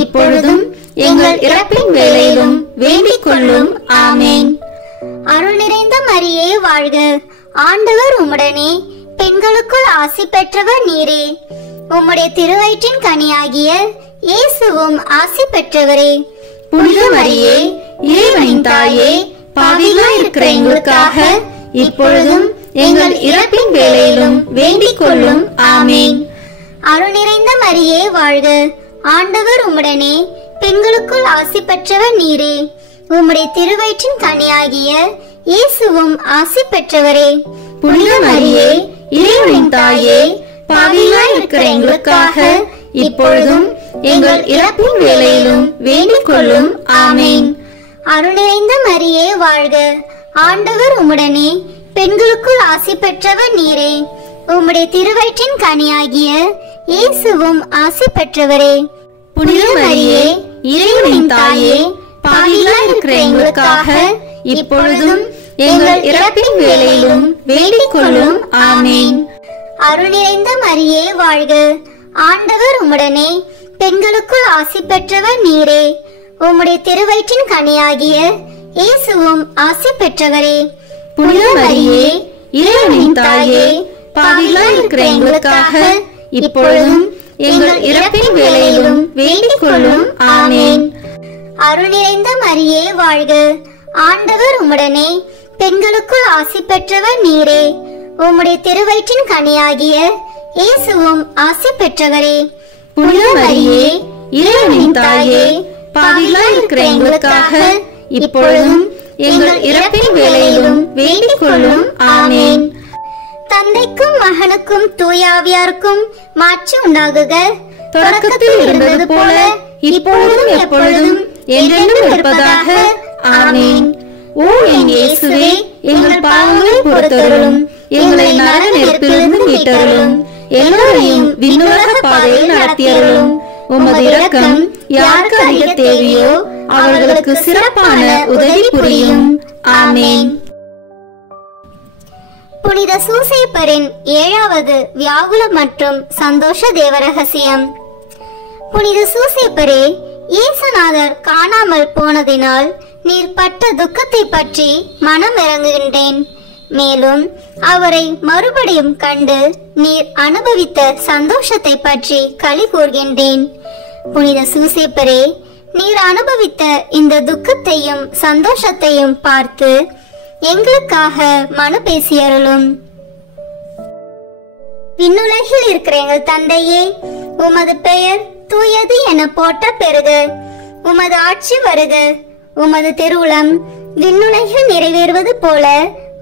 இப்பொழுதும் எங்கள் இறப்பின் வேளையிலும் வேண்டிக் கொள்ளும். ஆமென். அருள் நிறைந்த மரியே வாழ்க. ஆண்டவர் உம்முடனே, பெண்களுக்குள் ஆசி பெற்றவர் நீரே. உம்முடைய திருவயிற்றின் கனியாகிய இயேசுவும் ஆசி பெற்றவரே. புனித மரியே, இறைவனின் தாயே, பாவிகளாய் இருக்கிற எங்களுக்காக இப்பொழுதும் எங்கள் இறப்பின் வேளையிலும் வேண்டிக் கொள்ளும். ஆமென். அருள் நிறைந்த மரியே வாழ்க. ஆண்டவர் உம்முடனே, பெண்களுக்குள் ஆசி பெற்றவர் நீரே. உம்முடைய திருவயிற்றின் கனியாகிய இயேசுவும் ஆசி பெற்றவரே. புனித மரியே, இறைவனின் தாயே, பாவிகளாய் இருக்கிற எங்களுக்காக இப்பொழுதும் எங்கள் இறப்பின் வேளையிலும் வேண்டிக் கொள்ளும். ஆமென். அருள் நிறைந்த மரியே வாழ்க. ஆண்டவர் உம்முடனே, பெண்களுக்குள் ஆசி பெற்றவர் நீரே. உம்முடைய திருவயிற்றின் கனியாகிய இயேசுவும் ஆசி பெற்றவரே. புனித மரியே, இறைவனின் தாயே, பாவிகளாய் இருக்கிற எங்களுக்காக இப்பொழுதும் எங்கள் இறப்பின் வேளையிலும் வேண்டிக் கொள்ளும். ஆமென். அருள் நிறைந்த மரியே வாழ்க. ஆண்டவர் உம்முடனே, பெண்களுக்குள் ஆசி பெற்றவர் நீரே. உம்முடைய திருவயிற்றின் கனியாகிய இயேசுவும் ஆசி பெற்றவரே. புனித மரியே, இறைவனின் தாயே, பாவிகளாய் இருக்கிற எங்களுக்காக இப்பொழுதும் எங்கள் இறப்பின் வேளையிலும் வேண்டிக் கொள்ளும். ஆமென். அருள் நிறைந்த மரியே வாழ்க. ஆண்டவர் உம்முடனே, பெண்களுக்குள் ஆசி பெற்றவர் நீரே. உம்முடைய திருவயிற்றின் கனியாகிய இயேசுவும் ஆசி பெற்றவரே. புனித மரியே, இறைவனின் தாயே, பாவிகளாய் இருக்கிற எங்களுக்காக இப்பொழுதும் எங்கள் இறப்பின் வேளையிலும் வேண்டிக் கொள்ளும். ஆமென். தந்தைக்கும் மகனுக்கும் தூயாவியாருக்கும் மாட்சி உண்டாகுக. தொடக்கத்தில் இருந்தது போல இப்பொழுதும் எப்பொழுதும் என்றென்றும் இருப்பதாக. ஆமென். ஓ என் இயேசுவே, எங்கள் பாவங்களை பொறுத்தருளும். எங்களை நரக நெருப்பிலிருந்து மீட்டருளும். எல்லோரையும் விண்ணுலக பாதையில் நடத்தியருளும். உமது இரக்கம் யாருக்கு அதிக தேவையோ அவர்களுக்கு சிறப்பான உதவி புரியும். ஆமென். புனித சூசேப்பரின் 7வது வியாகுல மற்றும் சந்தோஷ தேவரகசியம். புனித சூசேப்பரே, இயேசுநாதர் காணாமல் போனதினால் நீர் பட்ட துக்கத்தை பற்றி மனம் இறங்குகின்றேன். மேலும் அவரை மறுபடியும் கண்டு நீர் அனுபவித்த சந்தோஷத்தை பற்றி களி கூர்கின்றேன். புனித சூசேப்பரே, நீர் அனுபவித்த இந்த துக்கத்தையும் சந்தோஷத்தையும் பார்த்து எங்களுக்காக மனு பேசியருளும். விண்ணுலகில் இருக்கிற எங்கள் தந்தையே, உமது பெயர் தூயது என போற்ற பெறுக. உமது ஆட்சி வருக. உமது திருவுளம் விண்ணுலகில் நிறைவேறுவது போல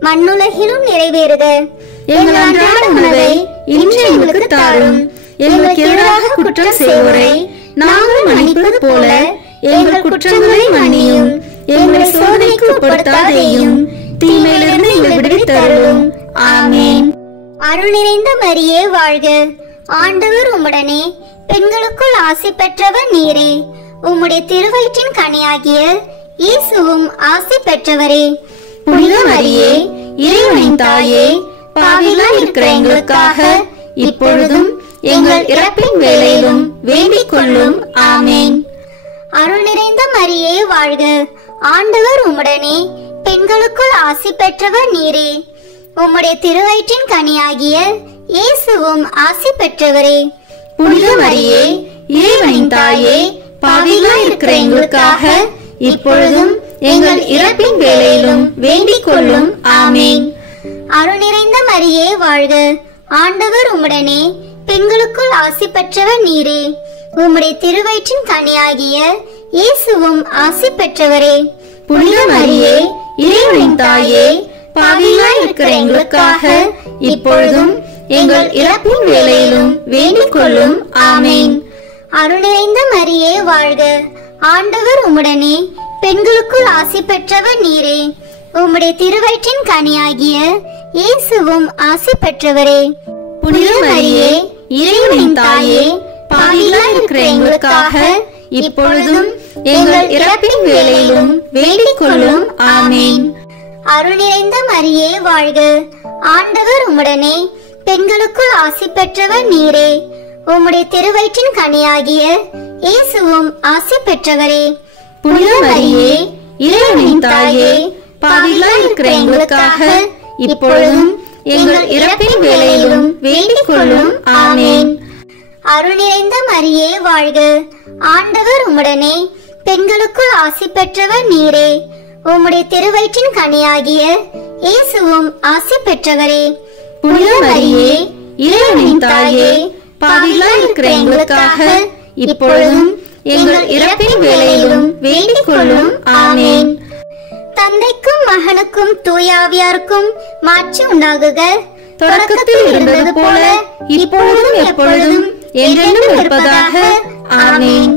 மண்ணுலகிலும் நிறைவேறுக. எங்கள் அன்றாட உணவை இன்று எங்களுக்கு தாரும். எங்களுக்கு எதிராக குற்றம் செய்வோரை நாங்கள் மன்னிப்பது போல எங்கள் குற்றங்களை மன்னியும். எங்களை சோதனைக்கு உட்படுத்தாதேயும், தீமையிலிருந்து எங்களை விடுவித்தருளும். ஆமென். அருள் நிறைந்த மரியே வாழ்க. ஆண்டவர் உம்முடனே, பெண்களுக்குள் ஆசி பெற்றவர் நீரே. உம்முடைய திருவயிற்றின் கனியாகிய இயேசுவும் ஆசி பெற்றவரே. புனித மரியே, இறைவனின் தாயே, பாவிகளாய் இருக்கிற எங்களுக்காக இப்பொழுதும் எங்கள் இறப்பின் வேளையிலும் வேண்டிக் கொள்ளும். ஆமேன். அருள் நிறைந்த மரியே வாழ்க, ஆண்டவர் உம்முடனே, பெண்களுக்குள் ஆசி பெற்றவர் நீரே. உம்முடைய திருவயிற்றின் கனியாகிய இயேசுவும் ஆசி பெற்றவரே. புனித மரியே, இறைவனின் தாயே, பாவிகளாய் இருக்கிற எங்களுக்காக இப்பொழுதும் எங்கள் இறப்பின் வேளையிலும் வேண்டிக் கொள்ளும். ஆமேன். அருள் நிறைந்த மரியே வாழ்க, ஆண்டவர் உம்முடனே, பெண்களுக்குள் ஆசி பெற்றவர் நீரே. உம்முடைய திருவயிற்றின் கனியாகிய இயேசுவும் ஆசி பெற்றவரே. புனித மரியே, இறைவனின் தாயே, பாவிகளாய் இருக்கிற எங்களுக்காக இப்பொழுதும் எங்கள் இறப்பின் வேளையிலும் வேண்டிக் கொள்ளும். ஆமேன். அருள் நிறைந்த மரியே வாழ்க, ஆண்டவர் உம்முடனே, பெண்களுக்குள் ஆசி பெற்றவர் நீரே. உம்முடைய திருவயிற்றின் கனியாகிய இயேசுவும் ஆசி பெற்றவரே. புனித மரியே, இறைவனின் தாயே, பாவிகளாய் இருக்கிற எங்களுக்காக இப்பொழுதும் எங்கள் இறப்பின் வேளையிலும் வேண்டிக் கொள்ளும். ஆமேன். அருள் நிறைந்த மரியே வாழ்க, ஆண்டவர் உம்முடனே, பெண்களுக்குள் ஆசி பெற்றவர் நீரே. உம்முடைய திருவயிற்றின் கனியாகிய இயேசுவும் ஆசி பெற்றவரே. புனித மரியே, இறைவனின் தாயே, பாவிகளாய் இருக்கிற எங்களுக்காக இப்பொழுதும் எங்கள் இறப்பின் வேளையிலும் வேண்டிக் கொள்ளும். ஆமேன். அருள் நிறைந்த மரியே வாழ்க, ஆண்டவர் உம்முடனே, பெண்களுக்குள் ஆசி பெற்றவர் நீரே. உம்முடைய திருவயிற்றின் கனியாகிய இயேசுவும் ஆசி பெற்றவரே. புனித மரியே, இறைவனின் தாயே, பாவிகளாய் இருக்கிற எங்களுக்காக இப்பொழுதும் எங்கள் இறப்பின் வேளையிலும் வேண்டிக் கொள்ளும். ஆமேன். தந்தைக்கும் மகனுக்கும் தூயாவியாருக்கும் மாட்சி உண்டாகுக. தொடக்கத்தில் இருந்தது போல இப்பொழுதும் எப்பொழுதும் என்றென்றும் இருப்பதாக. ஆமேன்.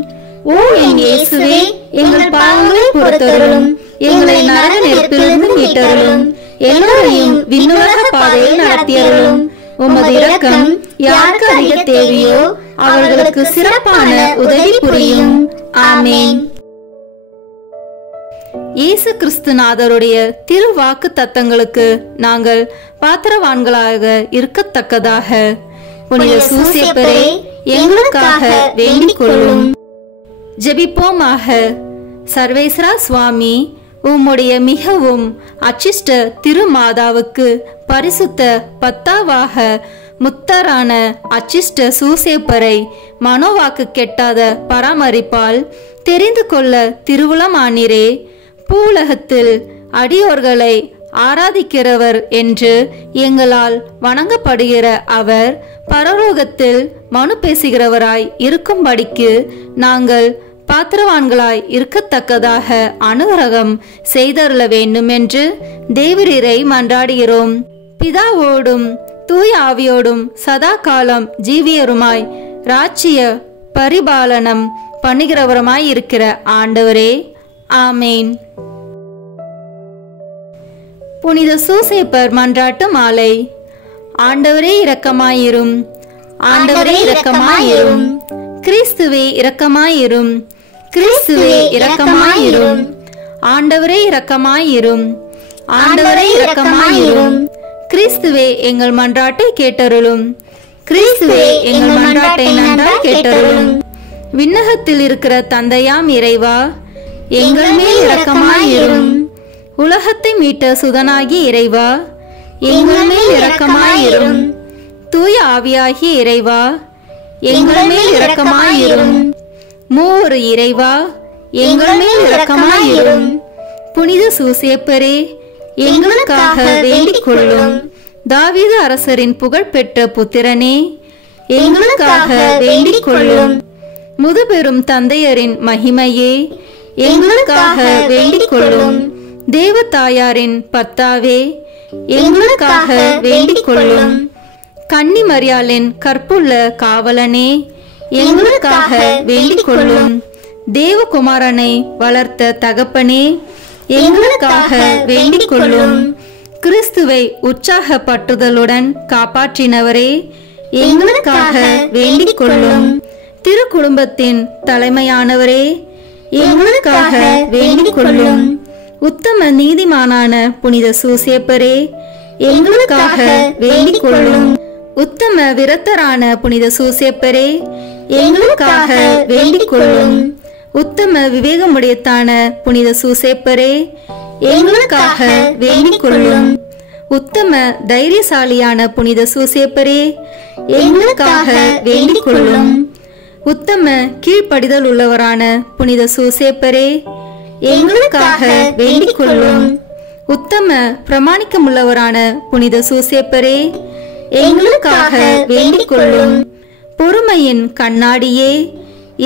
ஓ என் இயேசுவே, எங்கள் பாவங்களை பொறுத்தருளும், எங்களை நரக நெருப்பிலிருந்து மீட்டருளும், எல்லோரையும் விண்ணுலக பாதையில் நடத்தியருளும். உமது இரக்கம் யாருக்கு அதிக தேவையோ அவர்களுக்கு சிறப்பான உதவி புரியும். ஆமேன். இயேசு கிறிஸ்துநாதருடைய திருவாக்கு தத்தங்களுக்கு நாங்கள் பாத்திரவான்களாக இருக்கத்தக்கதாக புனித சூசேப்பரே எங்களுக்காக வேண்டிக் கொள்ளும். ஜெபிப்போமாக. சர்வேஸ்வரா சுவாமி, உம்முடைய மிகவும் அச்சிஷ்ட திருமாதாவுக்கு பரிசுத்த பத்தாவாக முத்தரான அச்சிஷ்ட சூசேப்பரை மனோவாக்கு கெட்டாத பராமரிப்பால் தெரிந்து கொள்ள திருவுளமானீரே. பூலகத்தில் அடியோர்களை ஆராதிக்கிறவர் என்று எங்களால் வணங்கப்படுகிற அவர் பரலோகத்தில் மனு பேசுகிறவராய் இருக்கும்படிக்கு நாங்கள் பாத்திரவான்களாய் இருக்கத்தக்கதாக அனுகிரகம் செய்தருள வேண்டும் என்று தேவரீரை மன்றாடுகிறோம். பிதாவோடும் தூய ஆவியோடும் சதா காலம் ஜீவியருமாய் ராஜ்ய பரிபாலனம் பண்ணுகிறவருமாய் இருக்கிற ஆண்டவரே. ஆமேன். புனித சூசேப்பர் மன்றாட்டு மாலை. ஆண்டவரே இரக்கமாயிரும், ஆண்டவரே இரக்கமாயிரும், கிறிஸ்துவே இரக்கமாயிரும், கிறிஸ்துவே இரக்கமாயிரும், ஆண்டவரே இரக்கமாயிரும், ஆண்டவரே இரக்கமாயிரும், கிறிஸ்துவே எங்கள் மன்றாட்டை கேட்டருளும், கிறிஸ்துவே எங்கள் மன்றாட்டை நன்றாய் கேட்டருளும். விண்ணகத்தில் இருக்கிற தந்தையாம் இறைவா, எங்கள் மேல் இரக்கமாயிரும். உலகத்தை மீட்ட சுதனாகி இறைவா, எங்கள் மேல் இரக்கமாயிரும். தூய ஆவியாகிய இறைவா, எங்கள் மேல் இரக்கமாயிரும். மூவொரு இறைவா, எங்கள் மேல் இரக்கமாயிரும். புனித சூசேப்பரே, எங்களுக்காக வேண்டிக் கொள்ளும். தாவீது அரசரின் புகழ்பெற்ற புத்திரனே, எங்களுக்காக வேண்டிக் கொள்ளும். முதுபெரும் தந்தையரின் மகிமையே, எங்களுக்காக வேண்டிக் கொள்ளும். தேவ தாயாரின் பர்த்தாவே, எங்களுக்காக வேண்டிக் கொள்ளும். கன்னி மரியாளின் கற்புள்ள காவலனே, எங்களுக்காக வேண்டிக் கொள்ளும். தேவகுமாரனை வளர்த்த தகப்பனே, எங்களுக்காக வேண்டிக் கொள்ளும். கிறிஸ்துவை உற்சாகப்பட்டுதலுடன் காப்பாற்றினவரே, எங்களுக்காக வேண்டிக் கொள்ளும். திருக்குடும்பத்தின் தலைமையானவரே, எங்களுக்காக வேண்டிக் கொள்ளும். உத்தம நீதிமானான புனித சூசேப்பரே, எங்களுக்காக வேண்டிக் கொள்ளும். உத்தம விரத்தரான புனித சூசேப்பரே, எங்களுக்காக வேண்டிக் கொள்ளும். உத்தம விவேகமுடையத்தான புனித சூசேப்பரே, எங்களுக்காக வேண்டிக் கொள்ளும். உத்தம தைரியசாலியான புனித சூசேப்பரே, எங்களுக்காக வேண்டிக் கொள்ளும். உத்தம கீழ்ப்படிதல் உள்ளவரான புனித சூசேப்பரே, எங்களுக்காக வேண்டிக் கொள்ளும். உத்தம பிரமாணிக்கமுள்ளவரான புனித சூசேப்பரே, எங்களுக்காக வேண்டிக் கொள்ளும். பொறுமையின் கண்ணாடியே,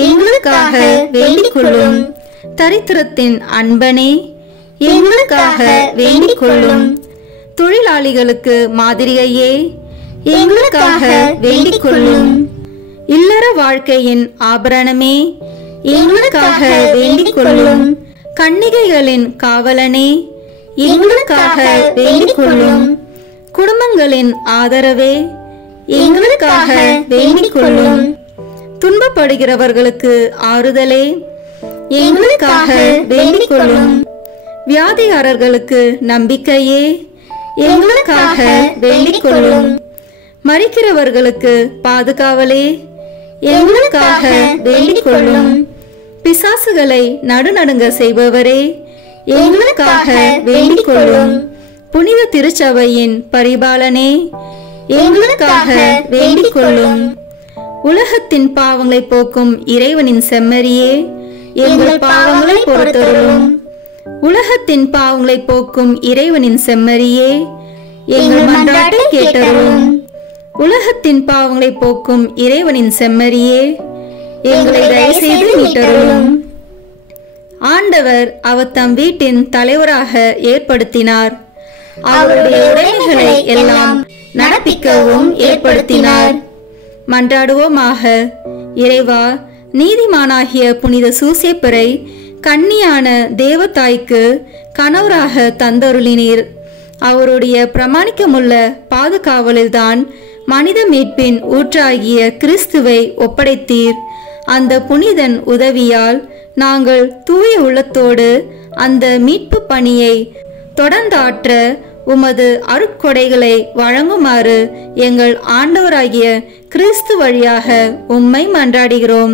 எங்களுக்காக வேண்டிக் கொள்ளும். தரித்திரத்தின் அன்பனே, எங்களுக்காக வேண்டிக் கொள்ளும். தொழிலாளிகளுக்கு மாதிரியே, எங்களுக்காக வேண்டிக் கொள்ளும். இல்லற வாழ்க்கையின் ஆபரணமே, எங்களுக்காக வேண்டிக் கொள்ளும். கன்னிகைகளின் காவலனே, எங்களுக்காக வேண்டிக் கொள்ளும். குடும்பங்களின் ஆதரவே, எங்களுக்காக வேண்டிக் கொள்ளும். துன்பப்படுகிறவர்களுக்கு ஆறுதலே, எங்களுக்காக வேண்டிக் கொள்ளும். வியாதிகாரர்களுக்கு நம்பிக்கையே, எங்களுக்காக வேண்டிக் கொள்ளும். மரிக்கிறவர்களுக்கு பாதுகாவலே, எங்களுக்காக வேண்டிக் கொள்ளும். பிசாசுகளை நடுநடுங்க செய்பவரே, எங்களுக்காக வேண்டிக் கொள்ளும். புனித திருச்சபையின் பரிபாலனே, எங்களுக்காக வேண்டிக் கொள்ளும். உலகத்தின் பாவங்களை போக்கும் இறைவனின் செம்மறியே, எங்கள் பாவங்களை பொறுத்தருளும். உலகத்தின் பாவங்களை போக்கும் இறைவனின் செம்மறியே, எங்கள் மன்றாட்டை கேட்டருளும். உலகத்தின் பாவங்களை போக்கும் இறைவனின் செம்மறியே, எங்களை தயவுசெய்து மீட்டருளும். ஆண்டவர் அவர் தம் வீட்டின் தலைவராக ஏற்படுத்தினார். அவருடைய உடைமைகளை எல்லாம் நடப்பிக்கவும் ஏற்படுத்தினார். மன்றாடுவோமாக. இறைவா, நீதிமானாகிய புனித சூசேப்பரை கன்னியான தேவதாய்க்கு கணவராக தந்தருளினீர். அவருடைய பிரமாணிக்கமுள்ள பாதுகாவலில்தான் மனித மீட்பின் ஊற்றாகிய கிறிஸ்துவை ஒப்படைத்தீர். அந்த புனிதன் உதவியால் நாங்கள் தூய உள்ளத்தோடு அந்த மீட்பு பணியை தொடர்ந்தாற்ற உமது அருட்கொடைகளை வழங்குமாறு எங்கள் ஆண்டவராகிய கிறிஸ்து வழியாக உம்மை மன்றாடுகிறோம்.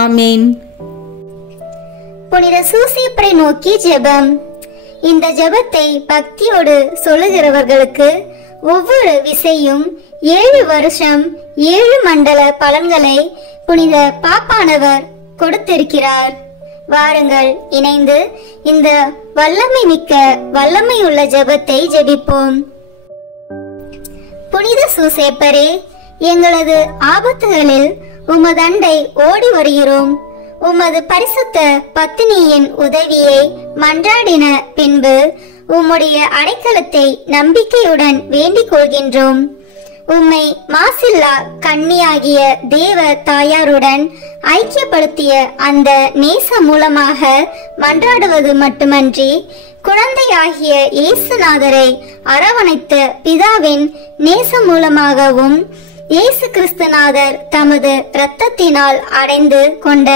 ஆமேன். புனித சூசேப்பரை நோக்கி ஜெபம். இந்த ஜெபத்தை பக்தியோடு சொல்லுகிறவர்களுக்கு ஒவ்வொரு விசையும் 7 வருஷம் 7 மண்டல பலன்களை புனித பாப்பானவர் கொடுத்திருக்கிறார். வாருங்கள், இணைந்து இந்த வல்லமை மிக்க வல்லமையுள்ள ஜெபத்தை ஜெபிப்போம். புனித சூசேப்பரே, எங்களது ஆபத்துகளில் உமதண்டை ஓடி வருகிறோம். உமது பரிசுத்த பத்தினியின் உதவியை மன்றாடின பின்பு உம்முடைய அடைக்கலத்தை நம்பிக்கையுடன் வேண்டிக் கொள்கின்றோம். உம்மை மாசில்லா கன்னியாகிய தேவ தாயாருடன் ஐக்கியப்படுத்திய அந்த நேச மூலமாக மன்றாடுவது மட்டுமன்றி, குழந்தையாகிய இயேசுநாதரை அரவணைத்த பிதாவின் நேச மூலமாகவும் இயேசு கிறிஸ்துநாதர் தமது இரத்தத்தினால் அடைந்து கொண்ட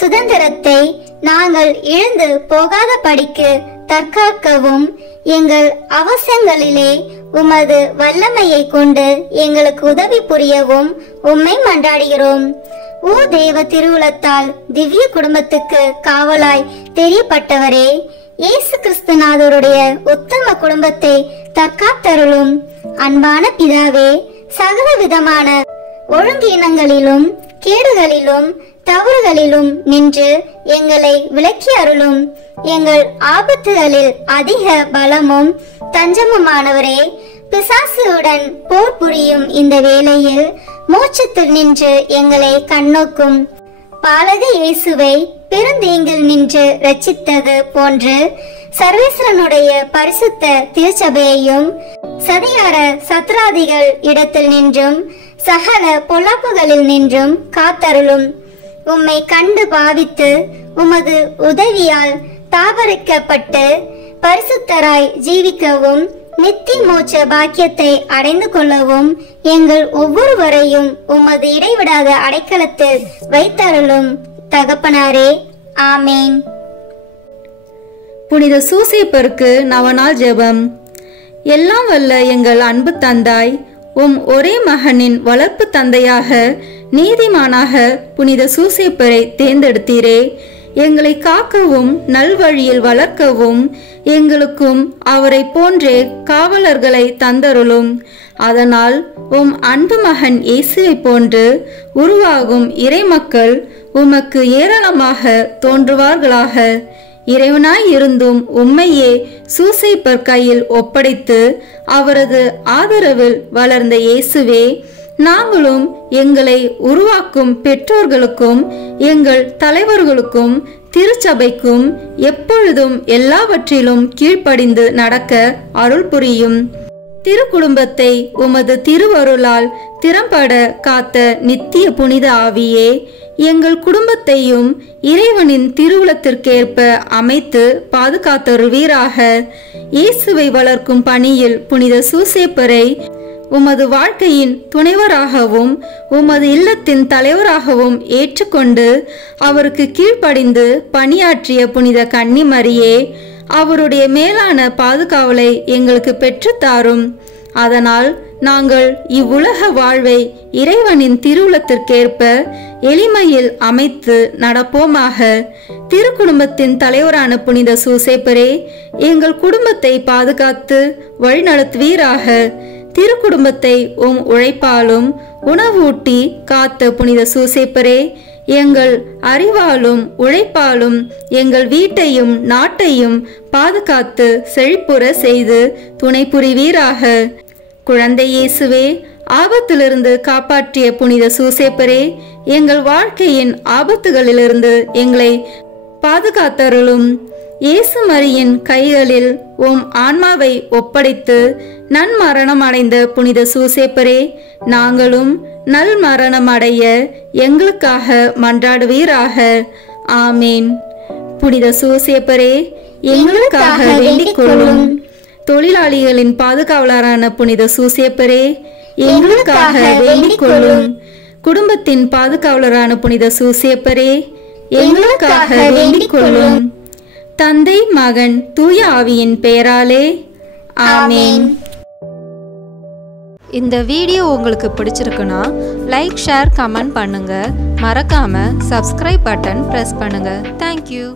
சுதந்திரத்தை நாங்கள் இழந்து போகாத படிக்கு தற்காக்கவும் எங்கள் அவசியங்களிலே உமது வல்லமையை கொண்டு எங்களுக்கு உதவி புரியவும் உம்மை மன்றாடுகிறோம். ஓ தேவ திருவுளத்தால் திவ்ய குடும்பத்துக்கு காவலாய் தெரியப்பட்டவரே, இயேசு கிறிஸ்துநாதருடைய உத்தம குடும்பத்தை தற்காத்தருளும். அன்பான பிதாவே, சகல விதமான ஒழுங்கீனங்களிலும் கேடுகளிலும் தவறுகளிலும் நின்று எங்களை விலக்கி அருளும். எங்கள் ஆபத்துகளில் அதிக பலமும் தஞ்சமுமானவரே, பிசாசுடன் போர் புரியும் இந்த வேளையில் மோட்சத்தில் நின்று எங்களை கண்ணோக்கும் பாலக இயேசுவை பெருந்தீங்கில் நின்று ரட்சித்தது போன்று சர்வேஸ்வரனுடைய பரிசுத்த திருச்சபையையும் சதிகார சத்ராதிகள் இடத்தில் நின்றும் சகல பொல்லாப்புகளில் நின்றும் காத்தருளும். உம்மை கண்டு பாவித்து உமது உதவியால் தாபரிக்கப்பட்டு பரிசுத்தராய் ஜீவிக்கவும் நித்திய மோட்ச பாக்கியத்தை அடைந்து கொள்ளவும் எங்கள் ஒவ்வொருவரையும் உமது இடைவிடாத அடைக்கலத்தில் வைத்தருளும் தகப்பனாரே. ஆமேன். புனித சூசேப்பருக்கு நவநாள் ஜெபம். எல்லாம் வல்ல எங்கள் அன்பு தந்தாய், ஒரே மகனின் வளர்ப்பு தந்தையாக நீதிமானாக புனித சூசேப்பரை தேர்ந்தெடுத்தீரே. எங்களை காக்கவும் நல்வழியில் வளர்க்கவும் எங்களுக்கும் அவரை போன்றே காவலர்களை தந்தருளும். அதனால் அன்பு மகன் இயேசுவை போன்று உருவாகும் இறைமக்கள் உமக்கு ஏராளமாக தோன்றுவார்களாக. இறைவனாய் இருந்தும் உம்மையே சூசைப்பர் கையில் ஒப்படைத்து அவரது ஆதரவில் வளர்ந்த இயேசுவே, நாங்களும் எங்களை உருவாக்கும் பெற்றோர்களுக்கும் எங்கள் தலைவர்களுக்கும் திருச்சபைக்கும் எப்பொழுதும் எல்லாவற்றிலும் கீழ்ப்படிந்து நடக்க அருள் புரியும். திருக்குடும்பத்தை உமது திருவருளால் திறம்பட காத்த நித்திய புனித ஆவியே, எங்கள் குடும்பத்தையும் இறைவனின் திருவுளத்திற்கேற்ப அமைத்து பாதுகாத்தருள்வீராக. இயேசுவை வளர்க்கும் பணியில் புனித சூசேப்பரை உமது வாழ்க்கையின் துணைவராகவும் உமது இல்லத்தின் தலைவராகவும் ஏற்றுக்கொண்டு அவருக்கு கீழ்ப்படிந்து பணியாற்றிய புனித கன்னிமரியே, அவருடைய மேலான பாதுகாவலை எங்களுக்கு பெற்றுத்தாரும். அதனால் நாங்கள் இவ்வுலக வாழ்வை இறைவனின் திருவுளத்திற்கேற்ப எளிமையில் அமைத்து நடப்போமாக. திருக்குடும்பத்தின் தலைவரான புனித சூசேப்பரே, எங்கள் குடும்பத்தை பாதுகாத்து வழிநடத்துவீராக. திருக்குடும்பத்தை உழைப்பாலும் உணவூட்டி காத்த புனித சூசேப்பரே, எங்கள் அறிவாலும் உழைப்பாலும் எங்கள் வீட்டையும் நாட்டையும் பாதுகாத்து செழிப்புற செய்து துணை புரிவீராக. குழந்தை இயேசுவே, ஆபத்திலிருந்து காப்பாற்றிய புனித சூசேப்பரே, எங்கள் வாழ்க்கையின் ஆபத்துகளிலிருந்து எங்களை பாதுகாத்தருளும். இயேசு மரியின் கைகளில் ஆன்மாவை ஒப்படைத்து நன்மரணம் அடைந்த புனித சூசேப்பரே, நாங்களும் நல் மரணம் அடைய எங்களுக்காக மன்றாடுவீராக. ஆமேன். புனித சூசேப்பரே, எங்களுக்காக வேண்டிக் கொள்ளும். தொழிலாளிகளின் பாதுகாவலரான புனித சூசேப்பரே, எங்களுக்காக வேண்டிக் கொள்ளும். குடும்பத்தின் பாதுகாவலரான புனித சூசேப்பரே, எங்களுக்காக வேண்டிக் கொள்ளும். தந்தை மகன் தூய ஆவியின் பெயராலே ஆமேன். இந்த வீடியோ உங்களுக்கு பிடிச்சிருக்குன்னா லைக், ஷேர், கமெண்ட் பண்ணுங்க. மறக்காம சப்ஸ்கிரைப் பட்டன் பிரஸ் பண்ணுங்க. தேங்க்யூ.